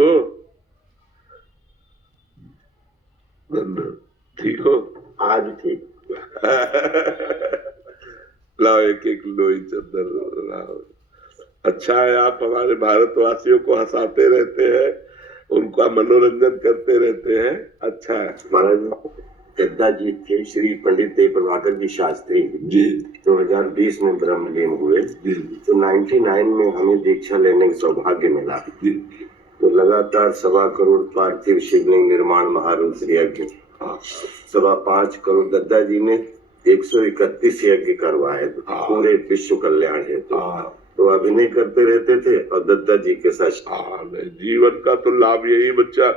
ठीक हो? ठीक हो? आज ठीक। लाओ एक एक लोई चद्दर लाओ। अच्छा है आप हमारे भारतवासियों को हंसाते रहते हैं, उनका मनोरंजन करते रहते हैं। अच्छा है। महाराज दद्दा जी थे श्री पंडित देव प्रभाकर जी शास्त्री जी 2020 में ब्रह्मलीन हुए। तो 99 में हमें दीक्षा लेने का सौभाग्य मिला। तो लगातार 1.25 करोड़ पार्थिव शिवलिंग निर्माण महारुद्र यज्ञ, 5.25 करोड़ दद्दा जी ने 131 यज्ञ करवाए पूरे विश्व कल्याण हेतु। तो अभिनय करते रहते थे और दद्दा जी के साथ जीवन का तो लाभ यही बच्चा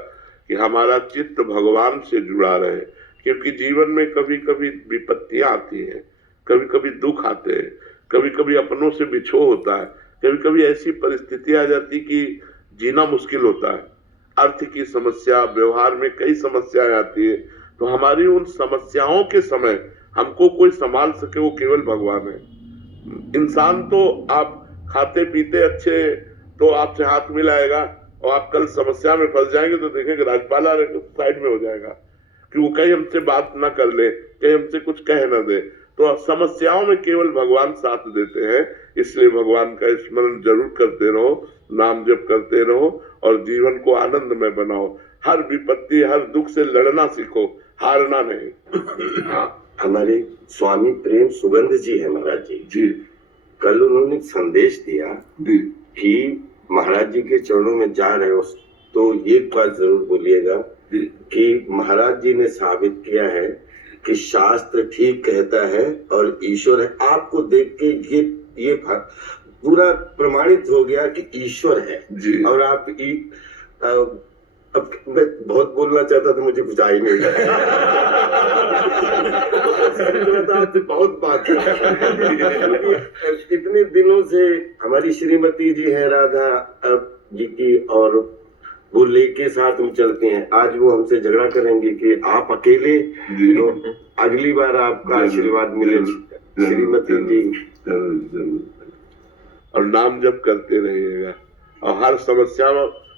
कि हमारा चित्त भगवान से जुड़ा रहे, क्योंकि जीवन में कभी कभी विपत्तियां आती हैं, कभी कभी दुख आते हैं, कभी कभी अपनों से बिछो होता है, कभी कभी ऐसी परिस्थिति आ जाती कि जीना मुश्किल होता है। अर्थ की समस्या, व्यवहार में कई समस्याएं आती है। तो हमारी उन समस्याओं के समय हमको कोई संभाल सके वो केवल भगवान है। इंसान तो आप खाते पीते अच्छे तो आपसे हाथ मिलाएगा, और आप कल समस्या में फंस जाएंगे तो देखेंगे राज्यपाल साइड में हो जाएगा कि वो कहीं हमसे बात ना कर ले, कहीं हमसे कुछ कह ना दे। तो समस्याओं में केवल भगवान साथ देते हैं। इसलिए भगवान का स्मरण जरूर करते रहो, नाम जप करते रहो और जीवन को आनंदमय बनाओ। हर विपत्ति, हर दुख से लड़ना सीखो, हारना नहीं। हमारे स्वामी प्रेम सुगंध जी है महाराज जी। कल उन्होंने संदेश दिया कि महाराज जी के चरणों में जा रहे हो तो ये बात जरूर बोलिएगा कि महाराज जी ने साबित किया है कि शास्त्र ठीक कहता है और ईश्वर है। आपको देख के ये पूरा प्रमाणित हो गया कि ईश्वर है। और आप अब मैं बहुत बोलना चाहता था, मुझे कुछ आ ही नहीं आपसे बहुत बात इतने दिनों से हमारी श्रीमती जी है राधा जी की, और वो लेके साथ में चलते हैं। आज वो हमसे झगड़ा करेंगे कि आप अकेले, तो अगली बार आपका आशीर्वाद मिले श्रीमती जी। और नाम जप करते रहिएगा और हर समस्या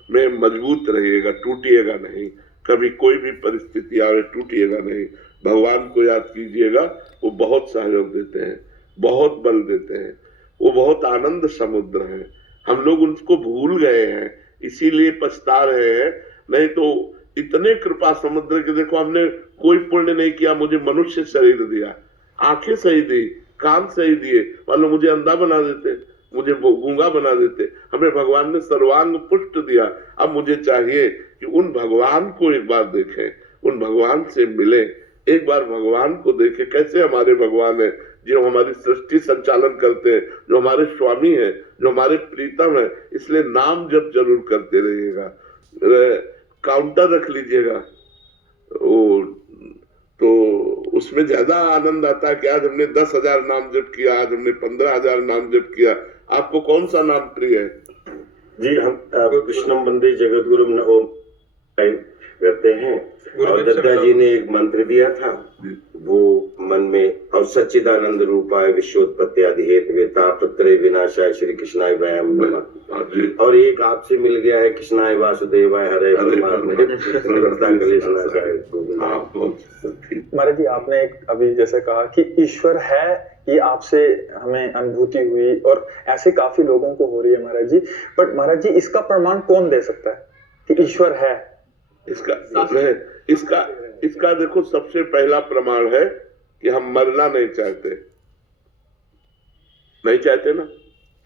में मजबूत रहिएगा, टूटिएगा नहीं। कभी कोई भी परिस्थिति आवे टूटिएगा नहीं। भगवान को याद कीजिएगा, वो बहुत सहयोग देते हैं, बहुत बल देते हैं, वो बहुत आनंद समुद्र है। हम लोग उनको भूल गए हैं, इसीलिए पछता रहे हैं। नहीं तो इतने कृपा समुद्र के, देखो हमने कोई पुण्य नहीं किया, मुझे मनुष्य शरीर दिया, आंखें सही दी, कान सही दिए, मान लो मुझे अंधा बना देते, मुझे गूंगा बना देते, हमें भगवान ने सर्वांग पुष्ट दिया। अब मुझे चाहिए कि उन भगवान को एक बार देखें, उन भगवान से मिले, एक बार भगवान को देखें। कैसे हमारे भगवान है, जो हमारी सृष्टि संचालन करते हैं, जो हमारे स्वामी है, जो हमारे प्रीतम है। इसलिए नाम जप जरूर करते रहिएगा। काउंटर रख लीजिएगा, तो उसमें ज्यादा आनंद आता है कि आज हमने 10,000 नाम जप किया, आज हमने 15,000 नाम जप किया। आपको कौन सा नाम प्रिय है? जी हम कृष्णम वंदे जगत गुरु ओम करते हैं। और दत्ता जी ने एक मंत्र दिया था, वो मन में, और सच्चिदानंद रूपाय विश्वोत्पत्ति आदि हेतु तापत्रय विनाशाय श्री कृष्णाय वयम नमः। और एक आपसे मिल गया है कृष्णाय वासुदेवाय हरे महाराज जी, आपने एक अभी जैसे कहा कि ईश्वर है, ये आपसे हमें अनुभूति हुई और ऐसे काफी लोगों को हो रही है महाराज जी। बट महाराज जी, इसका प्रमाण कौन दे सकता है कि ईश्वर है? इसका देखो, सबसे पहला प्रमाण है कि हम मरना नहीं चाहते ना,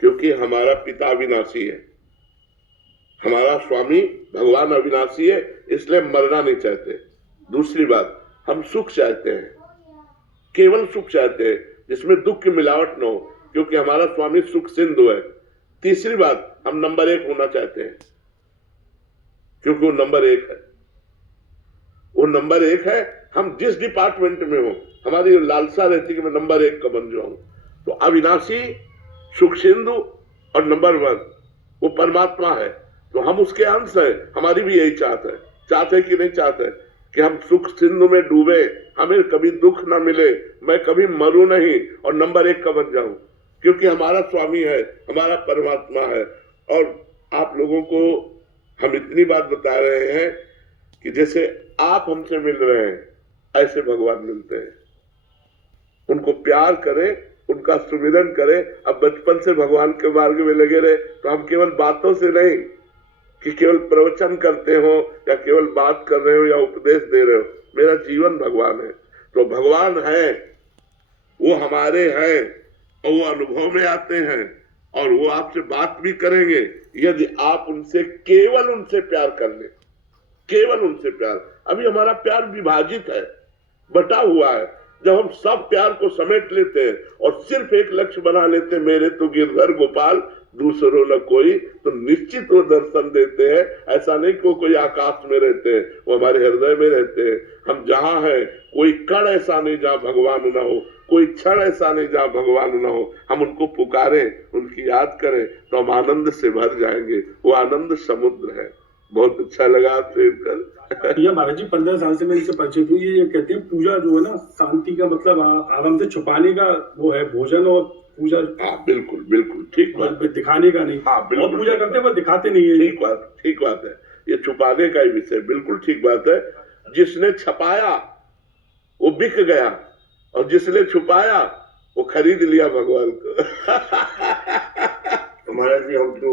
क्योंकि हमारा पिता अविनाशी है, हमारा स्वामी भगवान अविनाशी है, इसलिए मरना नहीं चाहते। दूसरी बात, हम सुख चाहते हैं, केवल सुख चाहते हैं जिसमें दुख की मिलावट न हो, क्योंकि हमारा स्वामी सुख सिंधु है। तीसरी बात, हम नंबर 1 होना चाहते हैं, क्योंकि वो नंबर 1 है, वो नंबर 1 है। हम जिस डिपार्टमेंट में हो, हमारी लालसा रहती है कि मैं नंबर 1 का बन जाऊं। तो अविनाशी, सुख सिंधु और नंबर 1 वो परमात्मा है, तो हम उसके अंश हैं। हमारी भी यही चाहत है कि नहीं चाहते कि हम सुख सिंधु में डूबे, हमें कभी दुख ना मिले, मैं कभी मरूं नहीं और नंबर 1 का बन जाऊं, क्योंकि हमारा स्वामी है, हमारा परमात्मा है। और आप लोगों को हम इतनी बात बता रहे हैं कि जैसे आप हमसे मिल रहे हैं ऐसे भगवान मिलते हैं। उनको प्यार करें, उनका सुमिरन करें। अब बचपन से भगवान के मार्ग में लगे रहे तो हम केवल बातों से नहीं कि केवल प्रवचन करते हो या केवल बात कर रहे हो या उपदेश दे रहे हो। मेरा जीवन भगवान है। तो भगवान है, वो हमारे हैं और वो अनुभव में आते हैं और वो आपसे बात भी करेंगे यदि आप उनसे केवल उनसे प्यार कर ले। केवल उनसे प्यार। अभी हमारा प्यार विभाजित है, बटा हुआ है। जब हम सब प्यार को समेट लेते हैं और सिर्फ एक लक्ष्य बना लेते हैं, मेरे तो गिरधर गोपाल दूसरों न कोई, तो निश्चित वो दर्शन देते हैं। ऐसा नहीं कि कोई आकाश में रहते हैं, वो हमारे हृदय में रहते हैं। हम जहाँ हैं कोई कण ऐसा नहीं जहाँ भगवान न हो, कोई क्षण ऐसा नहीं जहाँ भगवान न हो। हम उनको पुकारें, उनकी याद करें तो हम आनंद से भर जाएंगे। वो आनंद समुद्र है। बहुत अच्छा लगा आपसे कर। ये महाराज जी 15 साल से मैं इससे परिचित हूँ। ये कहते हैं पूजा जो है ना शांति का मतलब आराम से छुपाने का वो है भोजन, और पूजा हाँ बिल्कुल बिल्कुल ठीक बात, दिखाने का नहीं। हाँ बिल्कुल, और पूजा करते हैं पर दिखाते नहीं है। ठीक बात है। ये छुपाने का ही विषय बिल्कुल ठीक बात है। जिसने छपाया वो बिक गया और जिसने छुपाया वो खरीद लिया भगवान को। महाराज जी हमको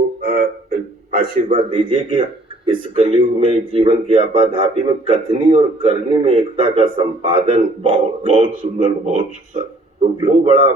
आशीर्वाद दीजिए कि इस कलयुग में जीवन की आपाधापी में कथनी और करनी में एकता का संपादन बहुत बहुत सुंदर, बहुत सुंदर। तो वो बड़ा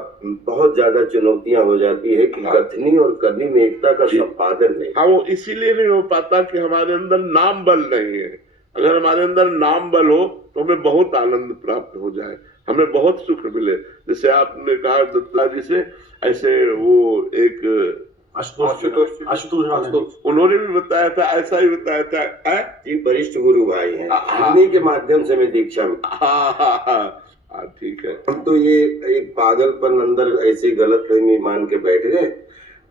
बहुत ज्यादा चुनौतियां हो जाती है कि कथनी और करनी में एकता का संपादन नहीं। हाँ, वो इसीलिए नहीं हो पाता कि हमारे अंदर नाम बल नहीं है। अगर हमारे अंदर नाम बल हो तो हमें बहुत आनंद प्राप्त हो जाए, हमें बहुत सुख मिले। जैसे आपने कहा दत्ता जी से, ऐसे वो एक आशुतोष उन्होंने भी बताया था, ऐसा ही बताया था। जी वरिष्ठ गुरु भाई हैं, उन्हीं के माध्यम से मैं दीक्षा में। हाँ ठीक है। हम तो ये एक पागलपन अंदर ऐसी गलतफहमी मान के बैठ गए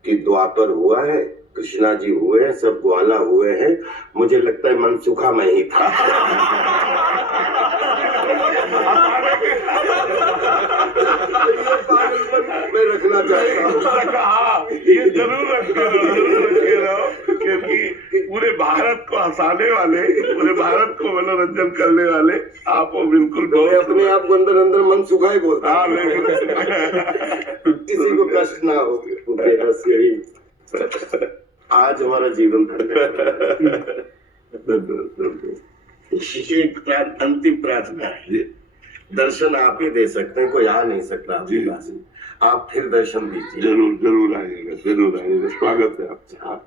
कि द्वापर हुआ है, कृष्णा जी हुए हैं, सब ग्वाला हुए हैं। मुझे लगता है मनसुखा में ही था। मैं रखना चाहता हूँ। ये जरूर रखे रहो, क्योंकि पूरे भारत को हंसाने वाले, पूरे भारत को मनोरंजन करने वाले आप वो बिल्कुल अपने आप को अंदर अंदर मन सुखा ही बोलता। हाँ किसी को कष्ट ना हो, बस यही आज हमारा जीवन एक अंतिम प्रार्थना है। दर्शन आप ही दे सकते हैं, कोई आ नहीं सकता आपके पास। आप फिर दर्शन दीजिए। जरूर आइएगा, स्वागत है आपका।